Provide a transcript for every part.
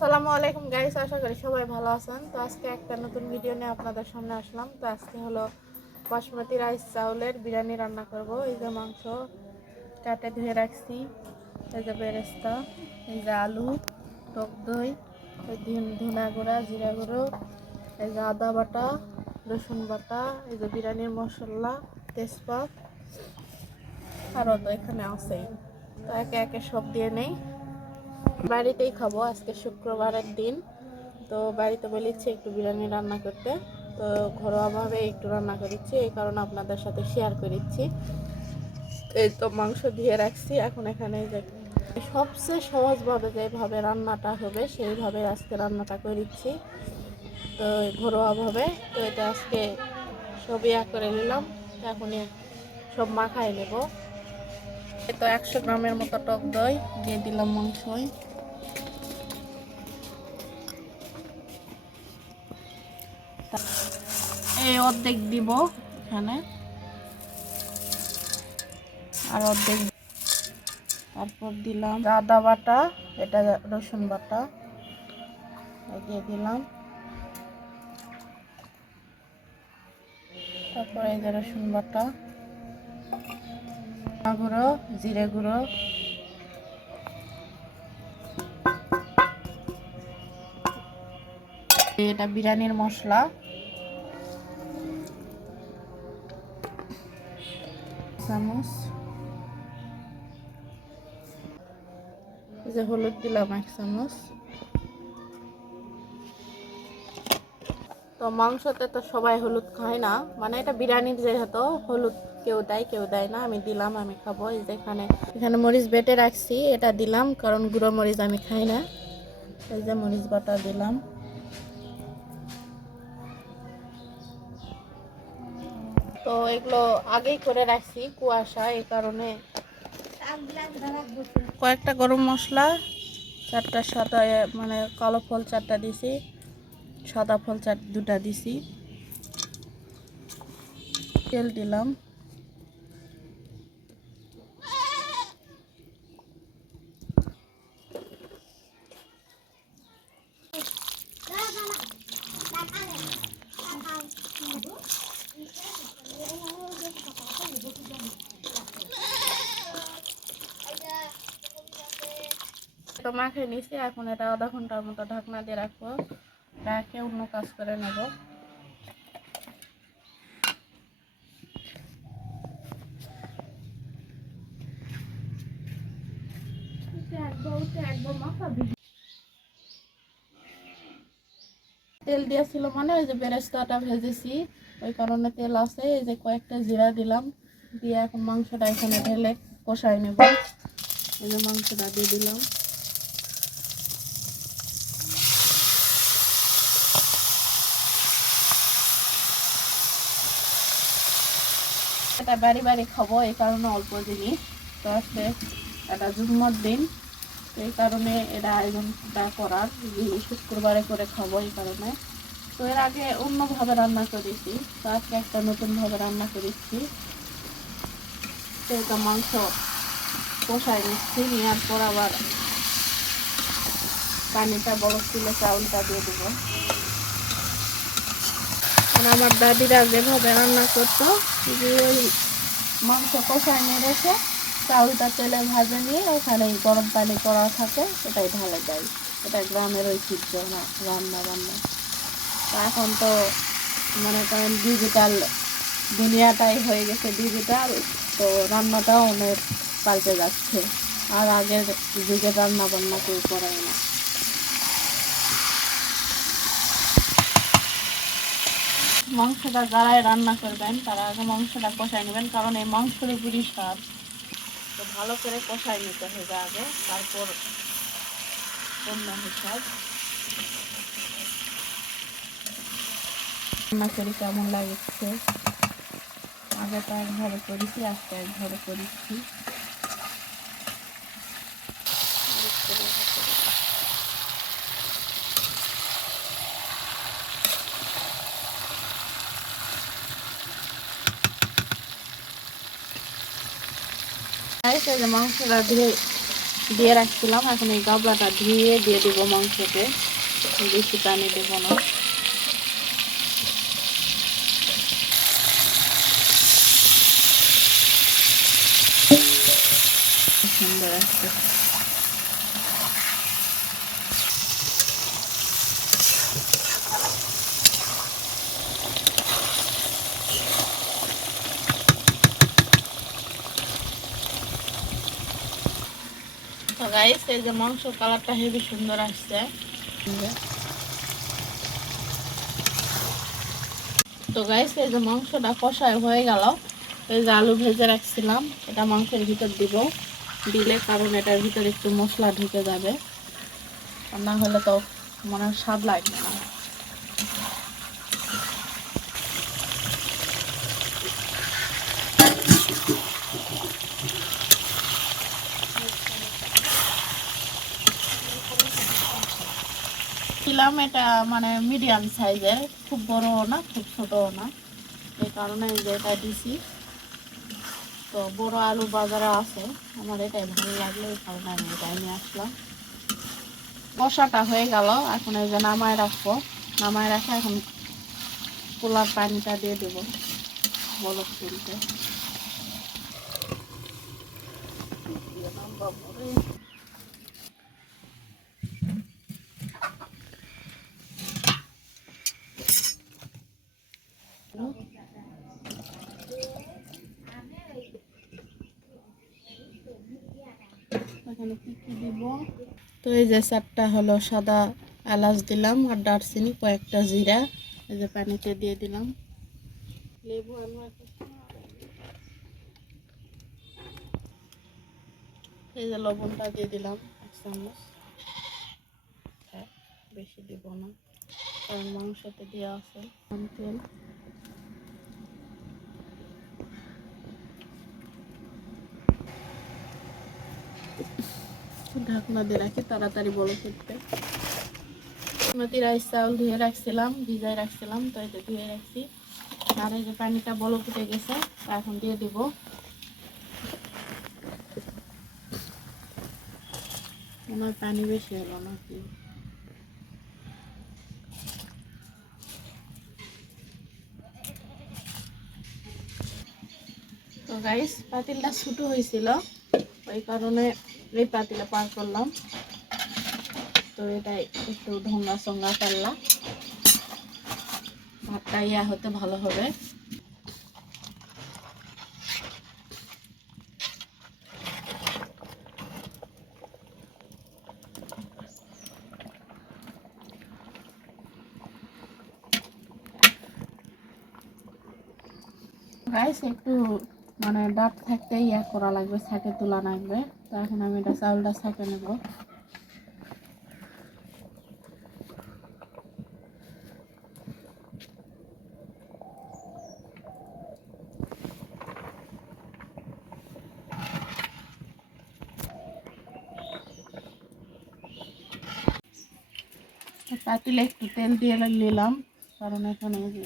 আসসালামু আলাইকুম গাইস, আশা করি সবাই ভালো আছেন। তো আজকে একটা নতুন ভিডিও নিয়ে আপনাদের সামনে আসলাম। তো আজকে হলো বাসমতি রাইস চাউলের বিরিয়ানি রান্না করব। এই যে মাংস কাটে ধুয়ে রাখছি। এই যে বেরেস্তা, এই যে আলু, টক দই ধনা গুঁড়া, জিরা গুঁড়ো, এই যে আদা বাটা, রসুন বাটা, এই যে বিরিয়ানির মশলা, তেজপাত আরও তো এখানে আছেই। তো একে একে সব দিয়ে নেই। বাড়িতেই খাব, আজকে শুক্রবারের দিন। তো বাড়িতে বলেছি একটু বিরিয়ানি রান্না করতে। তো ঘরোয়াভাবে একটু রান্না করেছি, এই কারণে আপনাদের সাথে শেয়ার করেছি। এই তো মাংস ধুয়ে রাখছি, এখন এখানে যে সবচেয়ে সহজভাবে যেভাবে রান্নাটা হবে, সেইভাবে আজকে রান্নাটা করেছি। তো ঘরোয়াভাবে, তো এটা আজকে সব ইয়া করে নিলাম এখন সব মাখাই নেব। তো একশো গ্রামের মতো টক দই, দিয়ে দিলাম মাংসই। এই অর্ধেক দিব এখানে। আর অর্ধেক তারপর দিলাম আদা বাটা, এটা রসুন বাটা। দিয়ে দিলাম। তারপর এই যে রসুন বাটা গুঁড়ো, জিরে গুঁড়ো। এটা বিরিয়ানির মশলা। চামচ এই যে হলুদ দিলাম এক চামচ তো মাংসতে তো সবাই হলুদ খায় না। মানে এটা বিরিয়ানির যেহেতু হলুদ কেউ দেয় কেউ দেয় না। আমি দিলাম আমি খাব। এই যে এখানে এখানে মরিচ বেটে রাখছি। এটা দিলাম কারণ গুঁড়ো মরিচ আমি খাই না। এই যে মরিচ বাটা দিলাম। তো এগুলো আগেই করে রাখছি কুয়াশা এই কারণে। কয়েকটা গরম মশলা, চারটা সাদা মানে কালো ফল চারটা দিছি, সাদা ফল চার, দুটা দিছি। তেল দিলাম। মাখে নিছি এখন এটা আধা ঘণ্টার মতো ঢাকনা দিয়ে রাখব। রাখে অন্য কাজ করে নেব। তেল দিয়েছিল মানে ওই যে বেরেস্তাটা ভেজেছি ওই কারণে তেল আছে এই যে কয়েকটা জিরা দিলাম দিয়ে এখন মাংসটা এখানে ঢেলে কষাই নেব। এই যে মাংসটা দিয়ে দিলাম। এটা বাড়ি বাড়ি খাব, এই কারণে অল্প জিনিস। তো আজকে এটা জুম্মর দিন, তো এই কারণে এটা আয়োজনটা করার শুক্রবারে করে খাব এই কারণে। তো এর আগে অন্যভাবে রান্না করেছি, তো আজকে একটা নতুনভাবে রান্না করেছি। তো এটা মাংস কষাই নিচ্ছি, নেওয়ার পর আবার পানিটা, বরফ তুলে চাউলটা দিয়ে দেবো। আমার দাদিরা যেভাবে রান্না করতো ওই মাংস কষায় নিয়ে রেখে চাউলটা তেলে ভাজে নিয়ে ওখানে গরম পানি করা থাকে, সেটাই ঢালে দেয়। এটা গ্রামের ঐতিহ্য না, রান্না বান্না। এখন তো মনে করেন ডিজিটাল দুনিয়াটাই হয়ে গেছে ডিজিটাল তো রান্নাটাও অনেক পাল্টে যাচ্ছে। আর আগের যুগে রান্না বান্না কেউ করায় না। মাংসটা যারাই রান্না করবেন, তারা আগে মাংসটা কষাই নেবেন, কারণ এই মাংসের উপরই স্বাদ। তো ভালো করে কষাই নিতে হবে আগে, তারপর অন্য হিসাব রান্না করি, কেমন লাগছে? আগে তো একভাবে করেছি, আজকে একভাবে করেছি। এই যে মাংসটা ধুয়ে, দিয়ে রাখছিলাম, এখন এই গাবলাটা ধুয়ে দিয়ে দেবো মাংসকে বেশি পানি দেবো না সুন্দর আসছে তো গাইস এই যে মাংস কালারটা হেভি সুন্দর আসছে। তো গাইস এই যে মাংসটা কষায় হয়ে গেল। এই যে আলু ভেজে রাখছিলাম, এটা মাংসের ভিতর দিব। দিলে কারণ এটার ভিতরে একটু মশলা ঢুকে যাবে। না হলে তো মনে হয় স্বাদ লাগবে না। ছিলাম এটা মানে মিডিয়াম সাইজের খুব বড়ও না, খুব ছোটও না। এই কারণে এটা দিছি। তো বড় আলু বাজারে আছে। আমার এটাই ভালো লাগল, এই কারণে আমি এটাই নিয়ে আসলাম। কষাটা হয়ে গেল, এখন এই যে নামায় রাখব। নামায় রাখে এখন পোলার পানিটা দিয়ে দেবো বলক তুলতে এখানে কি কি দিব? তো এই যে চারটা হলো সাদা এলাচ দিলাম আর দারচিনি কয়েকটা জিরা এই যে পানিতে দিয়ে দিলাম। লেবু একটা। এই যে লবণটা দিয়ে দিলাম এক চামচ। হ্যাঁ, বেশি দিব না কারণ মাংসতে দেওয়া আছে তেল। ঢাকনা দিয়ে রাখি, তাড়াতাড়ি বড় করতে বাসমতি রাইস চাউল ধুয়ে রাখছিলাম, ভিজাই রাখছিলাম, তো যে ধুয়ে রাখছি। আর এই যে পানিটা বলো ফুটে গেছে এখন দিয়ে দিব। হয় পানি বেশি হলো নাকি? তো গাইস পাতিলটা ছোটো হয়েছিল, ওই কারণে এই পাতিলে পার করলাম। তো এটাই একটু ঢোঙ্গা সঙ্গা পাল্লা। ভাতটা ইয়া হতে ভালো হবে। গাইস একটু মানে ডাব থাকতে ইয়া করা লাগবে, ছাকে তোলা লাগবে। তো এখন আমি এটা চাউলটা ছাকে নেব। পাতিলে একটু তেল দিয়ে নিলাম, কারণ এখানে যে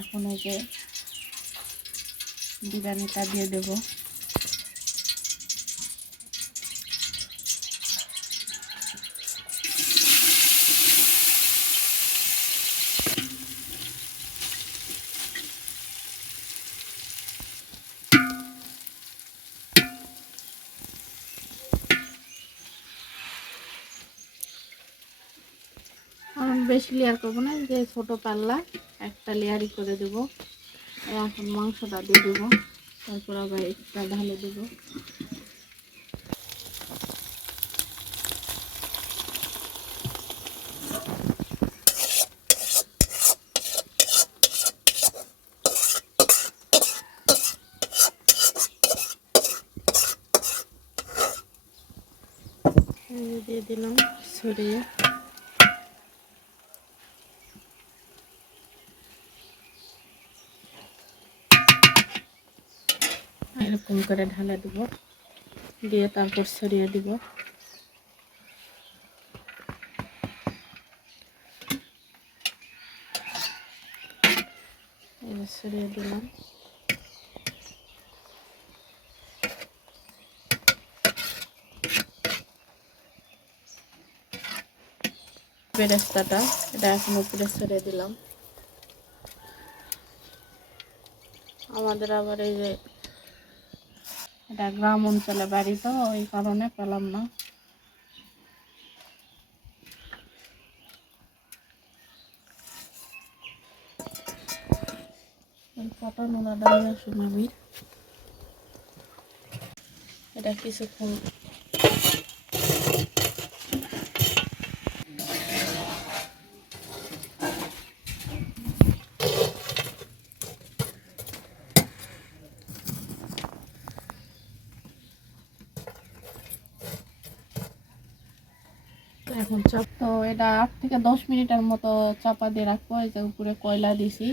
এখন এই যে বিরিয়ানিটা দিয়ে দেবো। বেশি লেয়ার করব না যে ছোট পাল্লা একটা লেয়ারই করে দেবো। এখন মাংসটা দিয়ে দেবো। তারপর আবার একটা ঢালে দেবো। দিয়ে দিলাম ছড়িয়ে। এরকম করে ঢালে দিব, দিয়ে তারপর সরিয়ে দিব। সরিয়ে দিলাম। বেরেস্তাটা, এটা এখন উপরে সরিয়ে দিলাম। আমাদের আবার এই যে এটা গ্রাম অঞ্চলে বাড়ি তো ওই কারণে পেলাম না। এটা কিছুক্ষণ এখন চাপ তো এটা আট থেকে দশ মিনিটের মতো চাপা দিয়ে রাখব, এই যে উপরে কয়লা দিছি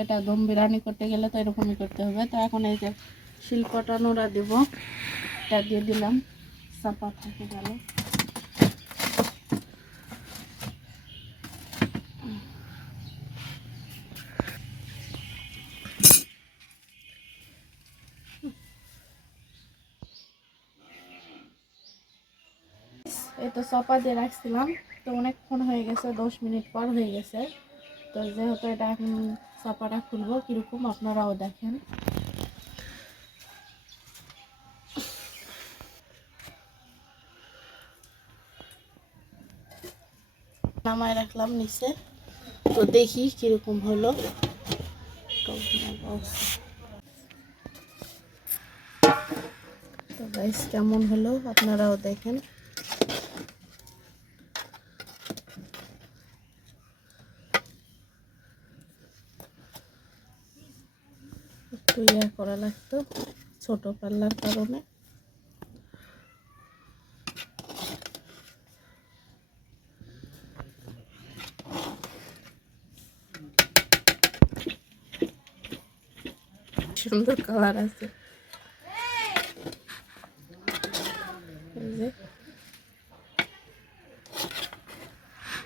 এটা দম বিরিয়ানি করতে গেলে তো এরকমই করতে হবে। তো এখন এই যে শিল্পটা নোড়া দিব, এটা দিয়ে দিলাম, চাপা থেকে গেল। এই তো চাপা দিয়ে রাখছিলাম। তো অনেকক্ষণ হয়ে গেছে, দশ মিনিট পর হয়ে গেছে। তো যেহেতু এটা এখন চাপাটা খুলবো, কীরকম আপনারাও দেখেন। নামায় রাখলাম নিচে। তো দেখি কীরকম হলো। তো গাইস কেমন হলো? আপনারাও দেখেন একটু ইয়া করা লাগতো ছোট পাল্লার কারণে। সুন্দর কালার আছে।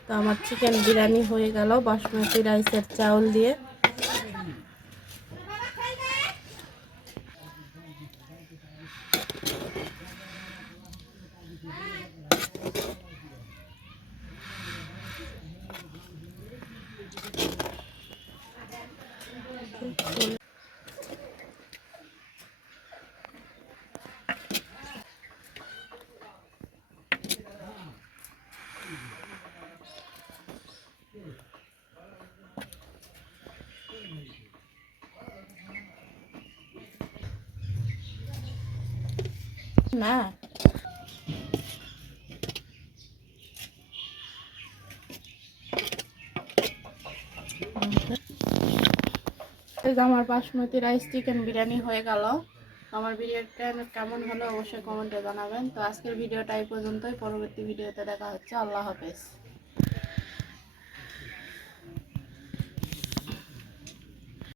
তো আমার চিকেন বিরিয়ানি হয়ে গেল, বাসমতি রাইসের চাউল দিয়ে। না আমার বাসমতি রাইস চিকেন বিরিয়ানি হয়ে গেল। আমার ভিডিওটা কেমন হলো অবশ্যই কমেন্টে জানাবেন। তো আজকের ভিডিওটা এই পর্যন্তই। পরবর্তী ভিডিওতে দেখা হচ্ছে। আল্লাহ হাফেজ।